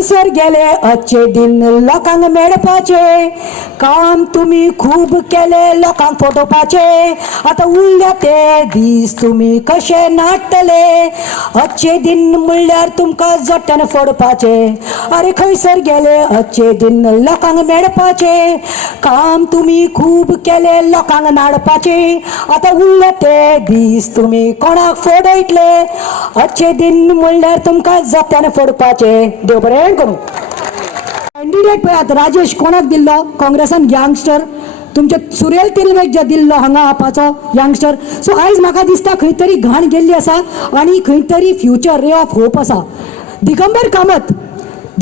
खंयसर गेले अच्छे दिन लोकांक मेळपाचे काम तुम्ही खूब केले लोकांक फटोवपाचे आता उरले ते दीस तुम्ही कशे नाटले अच्छे दिन म्हणल्यार तुमकां जोट्यान फोडपाचे अरे खंयसर गेले अच्छे दिन लोकांक मेळपाचे काम तुम्ही खूब केले लोकांक नाडपाचे आता उरले ते दीस तुम्ही कोणाक फोडयतले अच्छे दिन म्हणल्यार तुमकां जोट्यान फोडपाचे देव बरें करूं कॅन्डिडेट पळयात राजेश कोणाक दिल्लो काँग्रेसान यंगस्टर तुमचे सुरेल तिरमेक जे दिल्लो हांगा आपाचो यंगस्टर सो आयज म्हाका दिसता खंय तरी घाण गेल्ली आसा आनी खंय तरी फ्युचर रे ऑफ होप आसा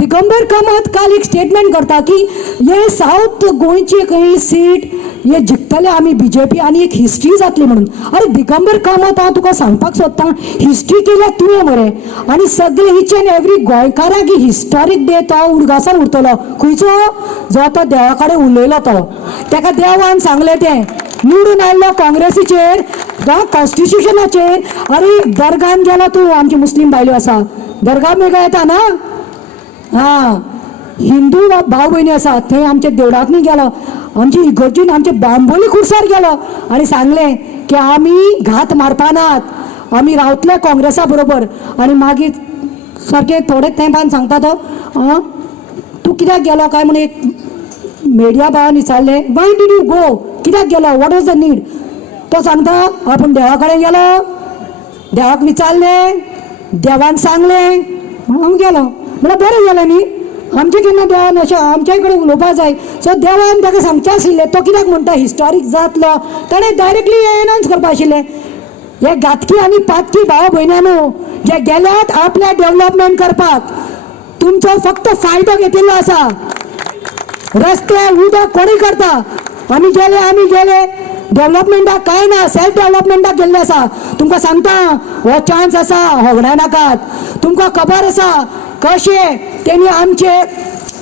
दिगंबर कामत काल एक स्टेटमेंट करता की हे साऊथ गोंयची खंय सीट हे जिखतले आमी बीजेपी आनी एक हिस्ट्री जातली म्हणून अरे दिगंबर कामत हांव तुका सांगपाक सोदता हिस्ट्री केल्या तुवें मरे आनी सगळे इच एंड एवरी गोंयकाराक हिस्टॉरीक डे तो उडगासान उरतलो खंयचो जो तो देवा कडेन उलयलो तो ताका देवान सांगलें तें निवडून आयल्लो काँग्रेसीचेर कॉन्स्टिट्युशनाचेर अरे दर्गान गेलो तूं आमची मुस्लीम बायलो आसा दर्गा मेळा येता ना हां हिंदू भाव भयणी आसा थंय आमच्या देवळाक न्ही गेलो आमची इगर्जीन आमचे बांबोली खुर्सार गेलो आनी सांगलें की आमी घात मारपानात आमी रावतले काँग्रेसा बरोबर आनी मागीर सारकें थोडे तेंपान सांगता तो तूं कित्याक गेलो काय म्हणून एक मिडिया भावान विचारलें वाय डीड यू गो कित्याक गेलो वॉट वॉज द नीड तो सांगता आपूण देवा कडेन गेलो देवाक विचारलें देवान सांगलें हांव गेलो म्हणल्यार बरें जालें न्ही आमचे केन्ना देवान अशें आमच्या कडेन उलोवपाक जाय सो देवान ताका सांगचें आशिल्लें तो कित्याक म्हणटा हिस्टॉरीक जातलो ताणें डायरेक्टली एनावन्स करपा आशिल्लें हे घातकी आनी पातकी भाव भयण्यांनो जे गेल्यात आपले डेव्हलपमेंट करपाक तुमचो फक्त फायदो घेतिल्लो आसा रस्ते उदक कोणी करता आमी गेले डेव्हलपमेंटाक कांय ना सेल्फ डेव्हलपमेंटाक गेल्ले आसा तुमकां सांगता हो चान्स आसा होगड्या नाकात तुमकां खबर आसा कशें तेणी आमचे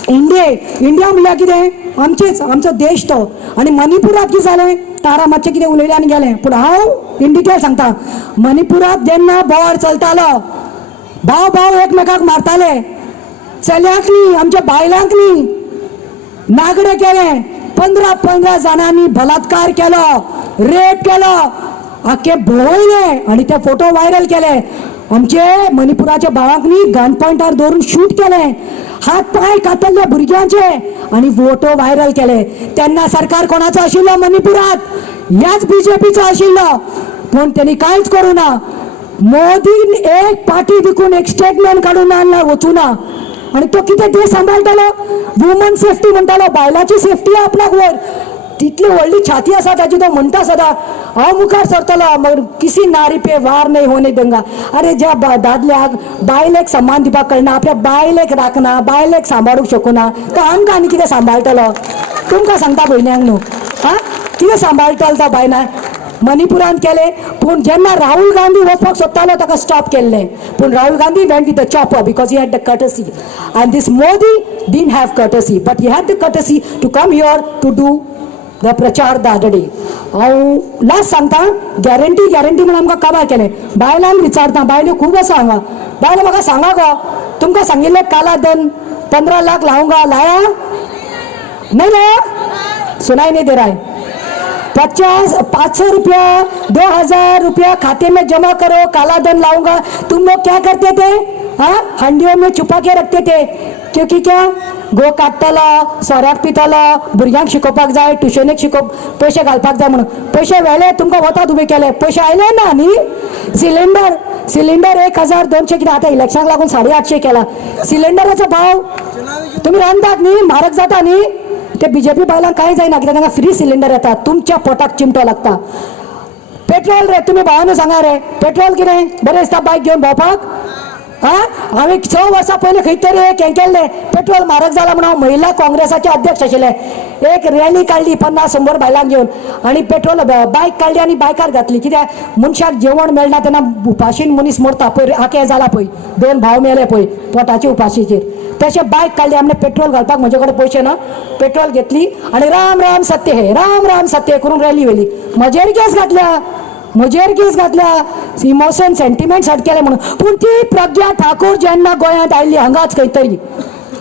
इंडिया म्हणल्यार कितें आमचो देश तो आनी मणिपुरात कितें जालें तारा मातशें कितें उलयलें आनी गेलें पूण हांव इन डिटेल सांगता मणिपुरात जेन्ना बोवाड चलतालो भाव एकमेकाक मारताले चलयांक न्ही आमच्या बायलांक न्ही नागडे केले 15 जाणांनी बलात्कार केलो रेप केलो आख्खे भोंवयले आनी ते फोटो व्हायरल केले आमचे मणिपुराच्या भावांक न्ही गन पॉयंटार दवरून शूट केले हात पाय कातरले भुरग्यांचे आनी फोटो व्हायरल केले तेन्ना सरकार कोणाचो आशिल्लो मणिपुरात ह्याच बीजेपीचो आशिल्लो पूण त्यांनी कांयच करूं ना मोदीन एक पाटी देखून एक स्टेटमेंट काडून हाडला वचूना आनी तो कितें देश सांबाळटलो वुमन सेफ्टी म्हणटालो बायलांची सेफ्टी आपणाक वर तितली व्हडली छाती आसा ताची तो म्हणटा सदां हांव मुखार सरतलो मगर किसी नारी पे वार नाही होने देंगा अरे ज्या दादल्याक बायलेक सन्मान दिवपाक कळना आपल्या बायलेक राखना बायलेक सांबाळूंक शकना तो आमकां आनी कितें सांबाळटलो तुमकां सांगता भयण्यांक न्हू हां कितें सांबाळटलो तो बायलां मणिपुरांत केले पूण जेन्ना राहुल गांधी वचपाक सोदतालो ताका स्टॉप केल्लें पूण Rahul Gandhi went with the chopper because he had the courtesy and this Modi didn't have courtesy but he had the courtesy to come here to do the प्रचार द अदर डे हांव लास्ट सांगता गॅरंटी म्हणून आमकां काबार केलें बायलांक विचारता बायल्यो खूब आसा हांगा बायलो म्हाका सांगा गो तुमकां सांगिल्लें काला धन 15 लाख लावूंगा लाया नहीं लाया सुनाई नहीं दे रहा है 500 रुपया 2000 रुपया खाते में जमा करो काला धन लाऊंगा तुम लोग क्या करते थे हाँ हंडियों में छुपा के रखते थे क्योंकि क्या गो काडटलो सोऱ्याक पितलो भुरग्यांक शिकोवपाक जाय ट्युशनीक पयशे घालपाक जाय म्हणून पयशे वेले तुमकां वतात उबे केले पयशे आयले ना न्ही सिलिंडर 1200 कितें आतां इलेक्शनाक लागून 850 केला सिलिंडराचो भाव तुमी रांदतात न्ही म्हारग जाता न्ही ते बीजेपी बायलांक कांय जायना कित्याक तांकां फ्री सिलिंडर येता तुमच्या पोटाक चिमटो लागता पेट्रोल रे तुमी भावांनो सांगा रे पेट्रोल कितें बरें दिसता बायक घेवन भोंवपाक हां हांवें 6 वर्सां पयलीं खंय तरी एक हें केल्लें पेट्रोल म्हारग जाला म्हणून हांव महिला काँग्रेसाचे अध्यक्ष आशिल्ले एक रॅली काडली 50-100 बायलांक घेवन आनी पेट्रोल बायक काडली आनी बायकार घातली कित्याक मनशाक जेवण मेळना तेन्ना उपाशीन मनीस मरता पयर आंके जाला पळय 2 भाव मेले पळय पोटाचे उपाशीचेर तशें बायक काडली आमने पेट्रोल घालपाक म्हजे कडेन पयशे ना पेट्रोल घेतली आनी राम राम सत्य करून रॅली व्हेली म्हजेर केस घातल्या इमोशन सेंटिमेंट्स हट केले म्हणून पूण ती प्रज्ञा ठाकूर जेन्ना गोंयांत आयिल्ली हांगाच खंय तरी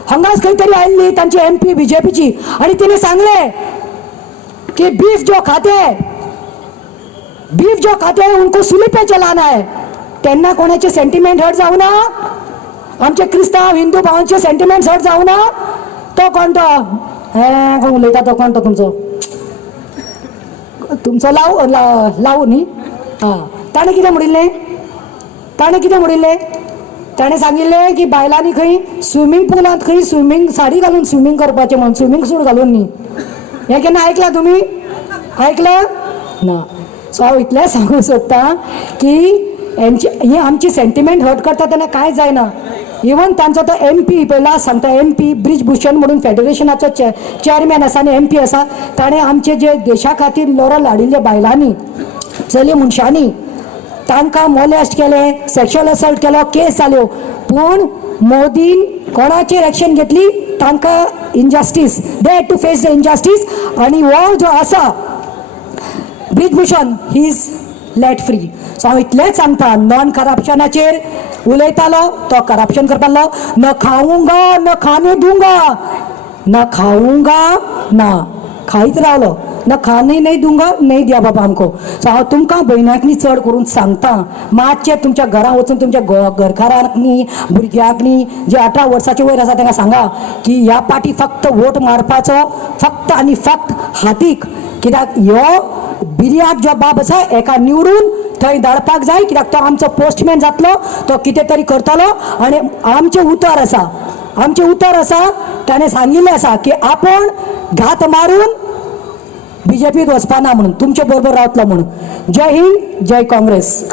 हांगाच खंय तरी आयिल्ली तांची MP BJPची आणि तिने सांगले कि बीफ जो खाते हैं उनको सूली पे चलाना है. त्यांना कोणाचे सेंटिमेंट हर्ट जाऊ ना, आमचे क्रिस्ताव हिंदू भावांचे सेंटिमेंट हर्ट जाऊ ना. तो कोण कोण उलयता तो कोण तो तुमचो लाव न्ही. हां ताणें कितें म्हणिल्लें ताणें सांगिल्लें की बायलांनी खंय स्विमींग पुलांत खंय स्विमींग साडी घालून स्विमींग करपाचें म्हणून, स्विमींग सूट घालून न्ही. हें केन्ना आयकलां तुमी? आयकलां ना. सो हांव इतलें सांगूंक सोदतां की ही आमची सेंटिमेंट हर्ट करता तेन्ना कांय जायना. इवन तांचो तो MP पयला सांगता, MP ब्रिज भूषण म्हणून फेडरेशनाचो चेअरमॅन आसा आनी MP आसा. ताणें आमचे जे देशा खातीर लॉरल हाडिल्ले बायलांनी, चली मनशांनी, तांकां मोलेस्ट केले, सेक्शुअल असॉल्ट केलो, केस जाल्यो. पूण मोदीन कोणाचेर एक्शन घेतली? तांकां injustice, they had to face the injustice. आनी हो जो आसा Brijbhushan he is let free. So हांव इतलेंच सांगता, नॉन करप्शनाचेर उलयतालो तो करप्शन करपालो. न खाऊंगा न खाने दूंगा, न खाऊंगा ना खायत रावलो, न खाने नाही दूंगा नाही द्या बाबा आमको. सो हांव तुमकां भयणांकनी चड करून सांगता, मातशें तुमच्या घरा वचून तुमच्या घरकारांनी भुरग्यांकनी जे 18 वर्साचे वयर आसा तांकां सांगा की ह्या पाटी फक्त वोट मारपाचो, फक्त आनी फक्त हातीक. कित्याक ह्यो बिर्याक जो बाब आसा एका निवडून थंय धाडपाक जाय. कित्याक तो आमचो पोस्टमॅन जातलो, तो कितें तरी करतलो. आनी आमचें उतर आसा ताणें सांगिल्लें आसा की आपूण घात मारून BJPत वचपाना म्हणून, तुमचे बरोबर रावतलो म्हणून. जय हिंद, जय काँग्रेस.